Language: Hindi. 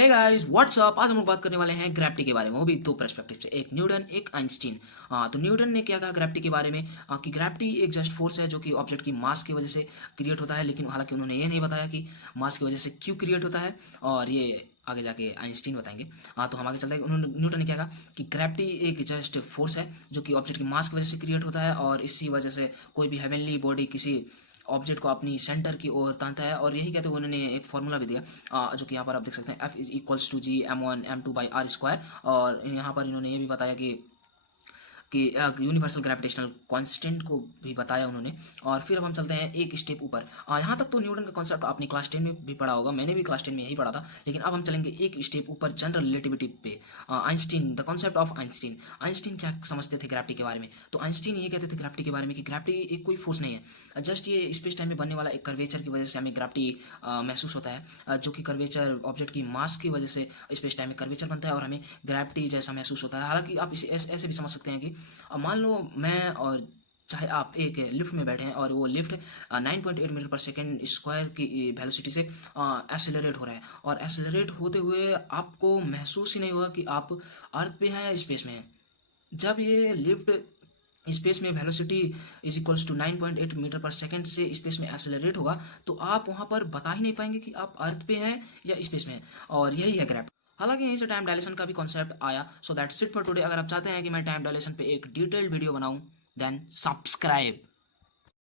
Hey guys what's up. आज हम लोग बात करने वाले हैं ग्रेविटी के बारे में, वो भी दो पर्सपेक्टिव से, एक न्यूटन एक आइंस्टीन। तो न्यूटन ने क्या कहा ग्रेविटी के बारे में, कि ग्रेविटी एक जस्ट फोर्स है जो कि ऑब्जेक्ट की मास की वजह से क्रिएट होता है, लेकिन हालांकि उन्होंने ये नहीं बताया कि मास की वजह से क्यों क्रिएट होता है, और ये आगे जाके आइंस्टीन बताएंगे। तो हम आगे चलते हैं। उन्होंने न्यूटन ने क्या कहा कि ग्रेविटी एक जस्ट फोर्स है जो कि ऑब्जेक्ट की मास की वजह से क्रिएट होता है, और इसी वजह से कोई भी हेवनली बॉडी किसी ऑब्जेक्ट को अपनी सेंटर की ओर तानता है। और यही कहते हुए उन्होंने एक फॉर्मूला भी दिया, जो कि यहाँ पर आप देख सकते हैं, F is equals to G m1m2/r²। और यहाँ पर इन्होंने ये भी बताया कि यूनिवर्सल ग्रेविटेशनल कांस्टेंट को भी बताया उन्होंने। और फिर अब हम चलते हैं एक स्टेप ऊपर। यहाँ तक तो न्यूटन का कॉन्सेप्ट आपने क्लास 10 में भी पढ़ा होगा, मैंने भी क्लास 10 में यही पढ़ा था, लेकिन अब हम चलेंगे एक स्टेप ऊपर जनरल रिलेटिविटी पे। Einstein, the concept of Einstein. Einstein क्या समझते थे ग्रेविटी के बारे में? तो आइंस्टीन ये कहते थे ग्रेविटी के बारे में कि ग्रेविटी एक कोई फोर्स नहीं है, जस्ट ये स्पेस टाइम में बनने वाला एक कर्वेचर की वजह से हमें ग्रेविटी महसूस होता है, जो कि कर्वेचर ऑब्जेक्ट की मास की वजह से स्पेस टाइम में कर्वेचर बनता है और हमें ग्रेविटी जैसा महसूस होता है। हालांकि आप इसे ऐसे भी समझ सकते हैं कि मान लो मैं और चाहे आप एक लिफ्ट में बैठे हैं और वो lift 9.8 metre per second square की वेलोसिटी से एक्सेलरेट हो रहा है, और एक्सेलरेट होते हुए आपको महसूस ही नहीं होगा कि आप अर्थ पे हैं या स्पेस में हैं। जब ये लिफ्ट स्पेस में velocity is equals to 9.8 metre per second से स्पेस में एक्सेलरेट होगा, तो आप वहाँ पर बता ही नहीं पाएंगे कि आप अर्थ पे हैं या स्पेस में हैं, और यही है ग्रेविटी। हालांकि यहीं से टाइम डायलेशन का भी कॉन्सेप्ट आया। So that's it for today. अगर आप चाहते हैं कि मैं टाइम डायलेशन पे एक डिटेल्ड वीडियो बनाऊं, देन सब्सक्राइब।